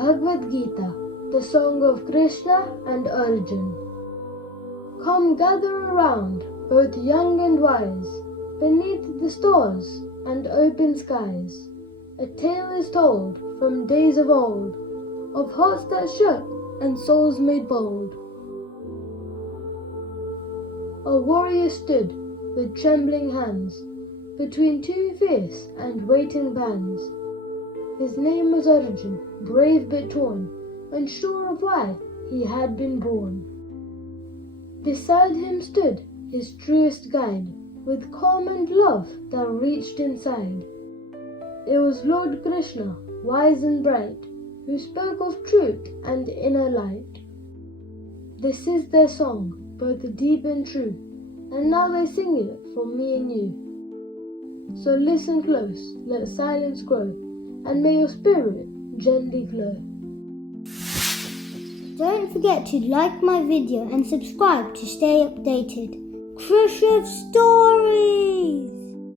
Bhagavad Gita, the song of Krishna and Arjun. Come gather around, both young and wise, beneath the stars and open skies. A tale is told from days of old, of hearts that shook and souls made bold. A warrior stood with trembling hands between two fierce and waiting bands. His name was Arjun, brave but torn, unsure of why he had been born. Beside him stood his truest guide, with calm and love that reached inside. It was Lord Krishna, wise and bright, who spoke of truth and inner light. This is their song, both deep and true, and now they sing it for me and you. So listen close, let silence grow, and may your spirit gently glow. Don't forget to like my video and subscribe to stay updated. Krishna Stories!